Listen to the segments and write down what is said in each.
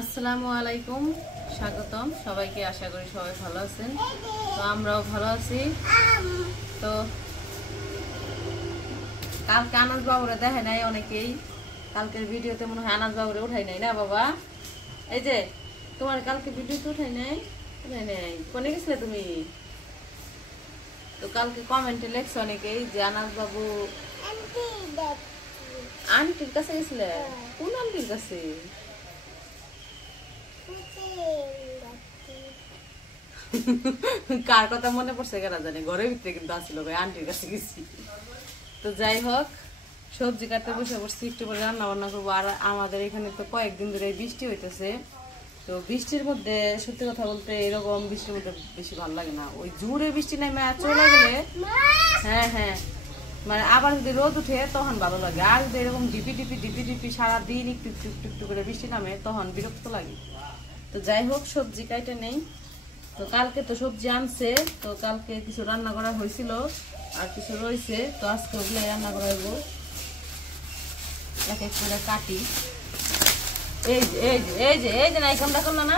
আসসালামু আলাইকুম, স্বাগতম সবাইকে। আশা করি সবাই ভালো আছেন। তো আমরাও ভালো আছি। তো কালকে আনাজ বাবুরে দেখে নাই অনেকেই, কালকের ভিডিওতে মনে হয় আনাজ বাবুরে উঠাই নাই না বাবা? এই যে তোমার কালকে ভিডিওতে উঠাই নাই কোনে গেছিলে তুমি? তো কালকে কমেন্টে লেখছে অনেকেই যে আনাজ বাবু আন্টির কাছে গেছিলে। কোন আন্টির কাছে? কার কথা মনে পড়ছে কেনা জানে, ঘরের ভিতরে কিন্তু আসছিল ভাই, আন্টির কাছে গেছি। তো যাই হোক, সবজি কাটতে বসে পড়ছি, একটু করে রান্না বান্না করবো। আর আমাদের এখানে তো কয়েকদিন ধরে বৃষ্টি হইতেছে। তো বৃষ্টির মধ্যে সত্যি কথা বলতে এরকম বৃষ্টির মধ্যে বেশি ভালো লাগে না। ওই জোরে বৃষ্টি নেমে চলে গেলে হ্যাঁ মানে আবার যদি রোদ উঠে তখন ভালো লাগে। আর যদি এরকম ডিপি ডিপি সারাদিন একটু একটু করে বৃষ্টি নামে তখন বিরক্ত লাগে। তো যাই হোক, সবজি কাইটে নেই। তো কালকে তো সবজি আনছে, তো কালকে কিছু রান্না করা হয়েছিল আর কিছু রয়েছে। তো আজকে ওগুলো রান্না করা হইব। এক এক করে কাটি। এই যে এই যে এই যে এই যে নাইকমটা করলো না,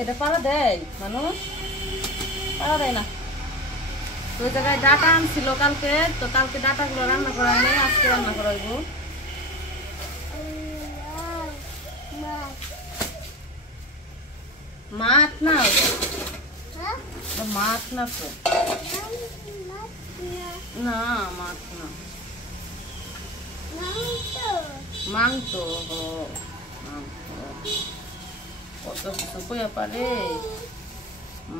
এটা পাড়া দেয় মানুষ? পাড়া দেয় না। তো ওই জায়গায় ডাটা আনছিল কালকে, তো কালকে ডাটাগুলো রান্না করা হয়নি, আজকে রান্না করা হইব। মাছ না, মাছ না তো, না মাছ না, মাংস। কত কিছু কইয়া পারে,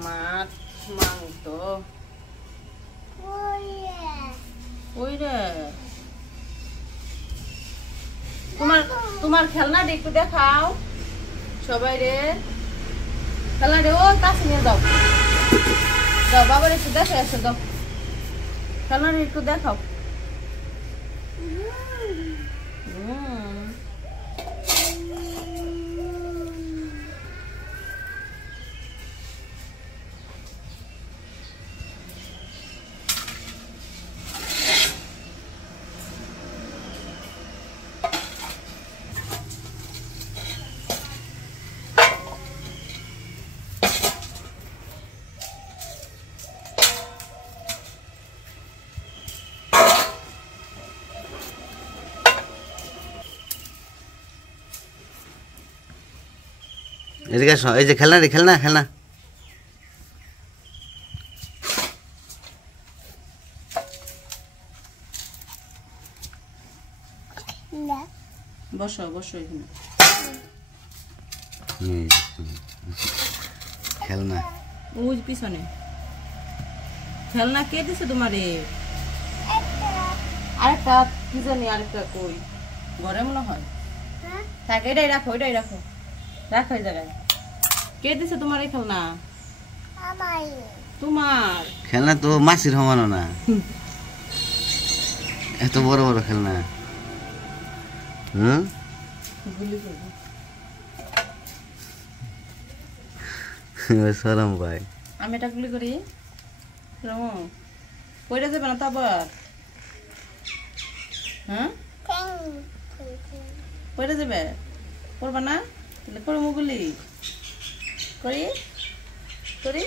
মাছ মাংস। ওই রে, তোমার খেলনাটা একটু দেখাও সবাই রে। খেলনাটা ও কাছে নিয়ে যাও, যাও বাবার একটু দেখে এসে দাও, খেলনাটা একটু দেখাও। এদিকে আসো, এই যে খেলনা রে, খেলনা খেলনা। বসো বসো এখানে। খেলনা ওই পিছনে খেলনা কে দিছে তোমারে? আরেকটা কি জানি, আরেকটা কই ঘরে মনে হয়। থাক, এটাই রাখো, এটাই রাখো, রাখো এই জায়গায়। কে দিছে তোমার এই খেলনা? তোমার খেলনা তো মাসির সমানো না, এত বড় বড় খেলনা। গুলি করবো সরম ভাই, আমি এটা গুলি করি। কইরা যাবে না তো আবার? হ্যাঁ কইরা যাবে, করবা না? তাহলে করো মুগুলি করি করি,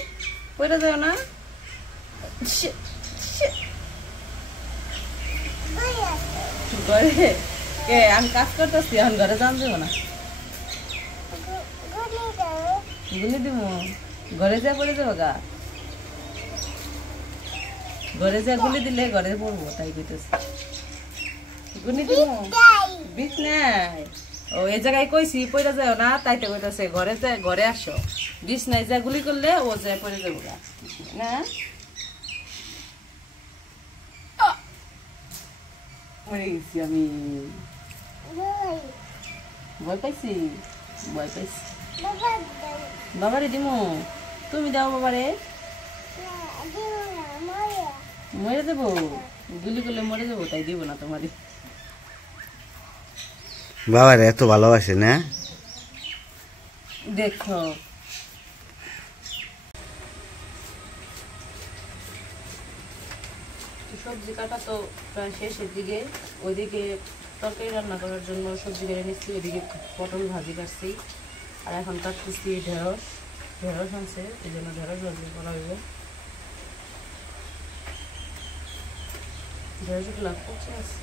কইরা যাবে না? ঘরে কে আমি কাজ করতেছি, এখন ঘরে যান যাবো না। গুলি দিব, ঘরে যা পড়ে যাবো গা। ঘরে যা গুলি দিলে ঘরে পড়বো, তাই কইতেছি। গুলি দিব বিষ নাই। ও এই জায়গায় কইছি পড়ে যাও না, তাইতে কইতেছে ঘরে যা, ঘরে আসো। বিষ নাই, যা গুলি করলে ও যায় পড়ে যাবো গা না। মরে গেছি আমি, ভয় পাইছি, ভয় পাইছি। বাবারে দিমু, তুমি দাও বাবারে। মরে দেবো, গুলি করলে মরে যাবো, তাই দিব না তোমারে। বাবার এত ভালোবাসে না, দেখো। সবজি কাটা তো প্রায় শেষের দিকে, ওইদিকে তরকারি রান্না করার জন্য সবজি কেটে নিচ্ছি, এদিকে পটল ভাজি কাটছি, আর এখন কাটতেছি ঢেঁড়স। ঢেঁড়স আনছে, এই জন্য ঢেঁড়স ভাজি করা হইব। ঢেঁড়সগুলো পচে আছে,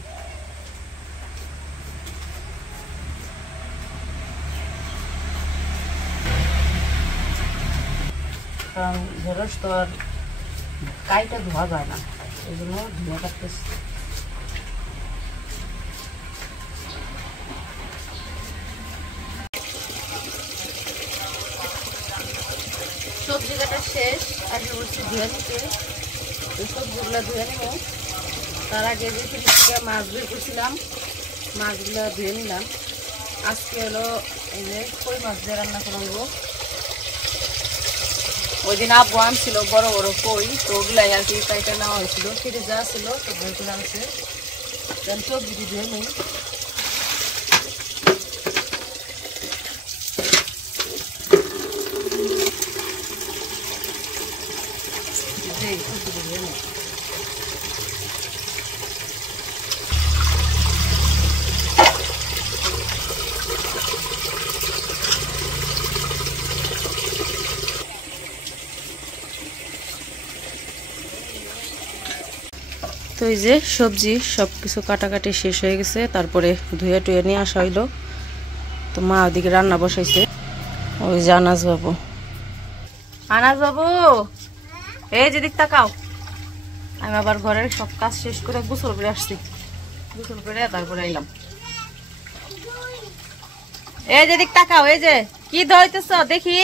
কারণ ঢেঁড়স তো আর কাইটা ধোয়া যায় না, এই জন্য ধুয়ে কাটতেছি। সবজি কাটা শেষ, আজকে বলছি ধুয়ে নিতে, সবজিগুলো ধুয়ে নেব। তার আগে যে ফ্রিজ থেকে মাছ বের করছিলাম, মাছগুলো ধুয়ে নিলাম। আজকে হলো এই যে কই মাছ দিয়ে রান্না করবো। ওই দিন আব্বু আনছিল বড় বড় কই, তো ওগুলাই আর কি কাইটা নেওয়া হয়েছিল, ফ্রিজে যা ছিল তো বের করে আনছে। সবজি ধুয়ে নিই। তো এই যে সবজি সব কিছু কাটাকাটি শেষ হয়ে গেছে, তারপরে ধুয়ে টুয়ে নিয়ে আসা হইলো। তো মা ওদিকে রান্না বসাইছে। ওই যে আনাজ বাবু, আনাজ বাবু এই যে দিক তাকাও। আমি আবার ঘরের সব কাজ শেষ করে গোসল করে আসছি, গোসল করে তারপরে আইলাম। এই যে দিক তাকাও, এই যে কি ধরতেছ দেখি,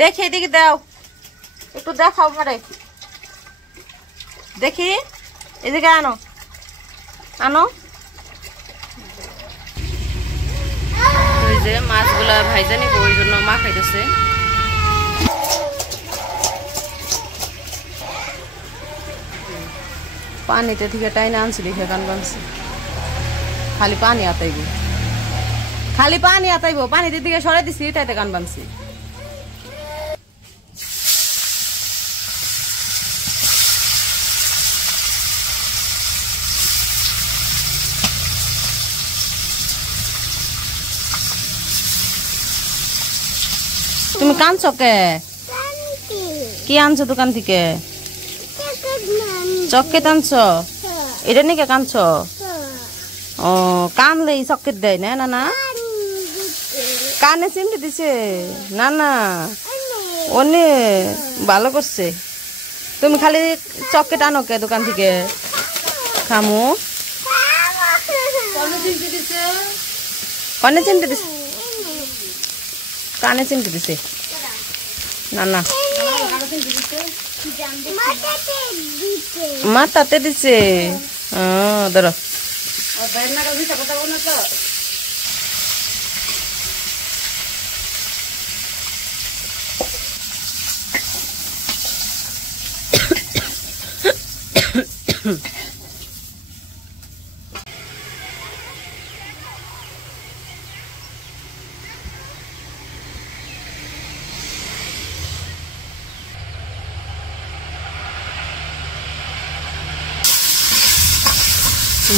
দেখি এদিকে দাও, একটু দেখাও মারে দেখি, এদিকে আনো আনো। ওই যে মাছগুলা ভাইজা নিব, ওই জন্য মা খাইতেছে। পানিতে থেকে টাইনে আনছি, দেখে গান বানছি। খালি পানি আতাইব, খালি পানি আতাইব, পানিতে দিকে সরাই দিছি, তাইতে গান বানছি। তুমি কাঁদছো কে? কি আনছো দোকান থেকে? চকলেট আনছো? এটা নিকে কাঁদছো? ও কানলে চকলেট দেয় না? না না কানে চিমটি দিছে, না না অনে ভালো করছে। তুমি খালি চকলেট আনো কে দোকান থেকে? খামু কনে চিমটি দিছে, কানে চিমটি দিছে, না না মাথাতে দিছে। ধরো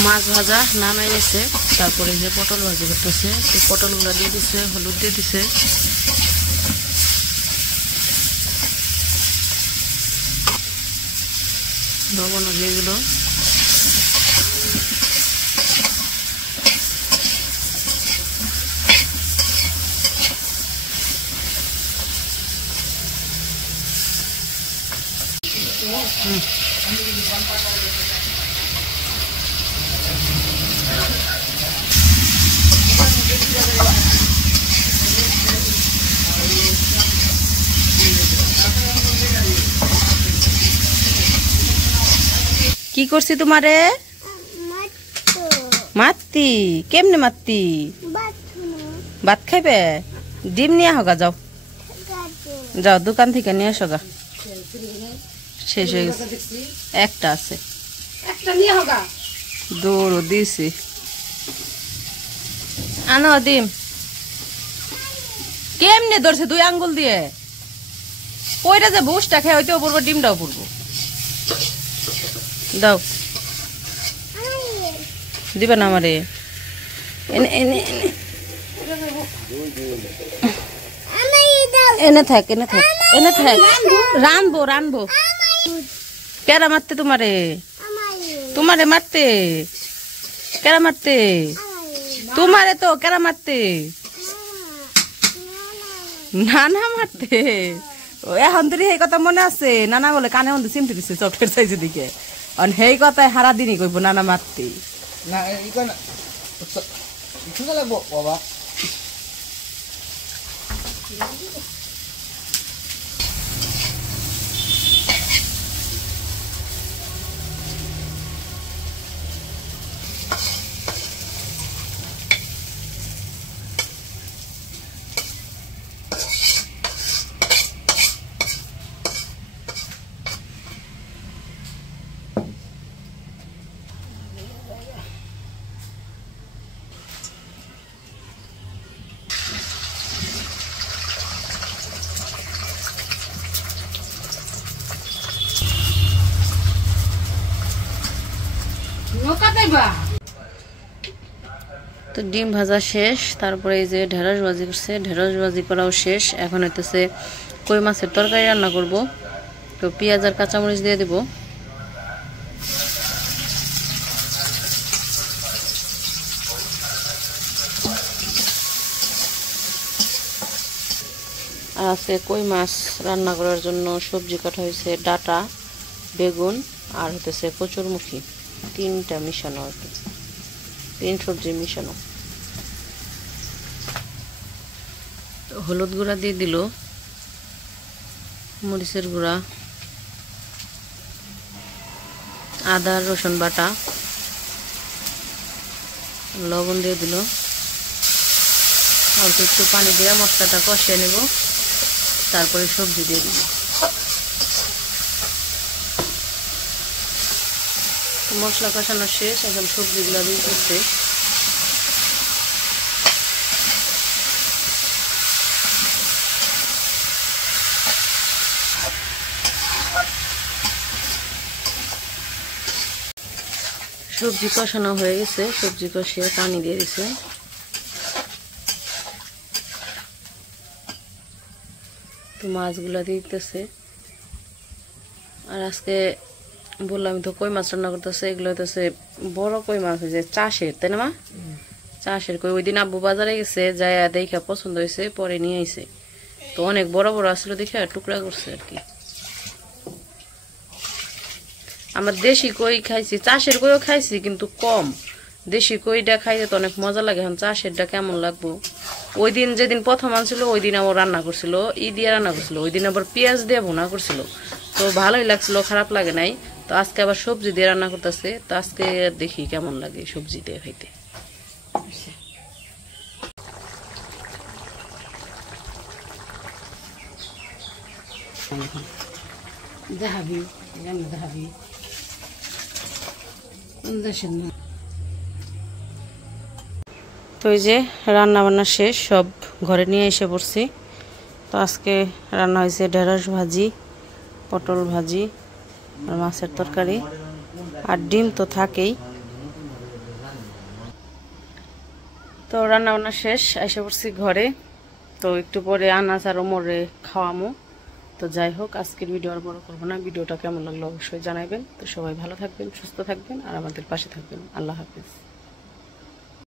মাছ ভাজা নামাই নিছে, তারপরে যে পটল ভাজি করতেছে, পটলগুলো দিয়ে দিছে, হলুদ দিয়ে দিছে। লবণ দিয়ে দিল। কি করছি তোমারে? মারতি? কেমনে মারতি? ভাত খাইবে? ডিম নিয়ে হোগা, যাও যাও দোকান থেকে নিয়ে আসো গা, শেষ হয়ে গেছে। একটা আছে, দৌড় দিছি। আনো ডিম। কেমনে ধরছে? 2 আঙ্গুল দিয়ে। ওইটা যে বুসটা খেয়ে হইতেও পড়বো, ডিমটাও পড়বো। দাও দিবা না আমারে এনে এনে এনে থাক এনে থাক এনে থাক রানবো রানবো কেরা মারতে তোমারে তোমারে মারতে কেরা মারতে তোমারে তো কেরা মারতে নানা মারতে এখন তোর এই কথা মনে আছে নানা বলে কানে মধ্যে চিমটি দিচ্ছে চকলেট সাইজের দিকে আর সেই কথায় হারা দিনই কইব নানা মারতে না বাবা তো ডিম ভাজা শেষ তারপরে এই যে ঢেঁড়স ভাজি করছে ঢেঁড়স ভাজি করাও শেষ এখন হইতেছে কই মাছের তরকারি রান্না করব তো পেঁয়াজ আর কাঁচামরিচ দিয়ে দেব আর আজকে কই মাছ রান্না করার জন্য সবজি কাটা হয়েছে ডাটা বেগুন আর হইতেছে কচুরমুখী তিনটা মিশানো আর কি 3 সবজি মিশানো হলুদ গুঁড়া দিয়ে দিল মরিচের গুঁড়া আদা রসুন বাটা লবণ দিয়ে দিল অল্প একটু পানি দিয়ে মশলাটা কষিয়ে নেব তারপরে সবজি দিয়ে দিব মশলা কষানো শেষ এখন সবজিগুলো দিয়ে দিচ্ছে সবজি কষানো হয়ে গেছে সবজি কষিয়ে পানি দিয়ে দিছে তো মাছগুলো দিয়ে দিতেছে আর আজকে বললাম তো কই মাছ রান্না করতেছে এগুলো হইতেছে বড় কই মাছ হয়েছে চাষের তাই না মা চাষের কই ওই দিন আব্বু বাজারে গেছে যাই দেখা পছন্দ হয়েছে পরে নিয়ে আইছে তো অনেক বড় বড় আসলে দেখে টুকরা করছে আর কি আমরা দেশি কই খাইছি চাষের কইও খাইছি কিন্তু কম দেশি কইটা খাইতে তো অনেক মজা লাগে এখন চাষেরটা কেমন লাগবো ওই দিন যেদিন প্রথম আনছিল ওই দিন আবার রান্না করছিল দিয়ে রান্না করছিল ওই দিন আবার পেঁয়াজ দিয়ে ভুনা করছিল তো ভালোই লাগছিল খারাপ লাগে নাই তো আজকে আবার সবজি দিয়ে রান্না করতেছে তো আজকে দেখি কেমন লাগে সবজি দিয়ে খাইতে দেখাবি দেখাবি তো এই যে রান্না বান্না শেষ সব ঘরে নিয়ে এসে পড়ছি তো আজকে রান্না হয়েছে ঢেঁড়স ভাজি পটল ভাজি আর মাছের তরকারি আর ডিম তো থাকেই তো রান্না বান্না শেষ এসে পড়ছি ঘরে তো একটু পরে আনাজ আর ওমরে খাওয়ামো তো যাই হোক আজকের ভিডিও আর বড় করবো না ভিডিওটা কেমন লাগলো অবশ্যই জানাবেন তো সবাই ভালো থাকবেন সুস্থ থাকবেন আর আমাদের পাশে থাকবেন আল্লাহ হাফেজ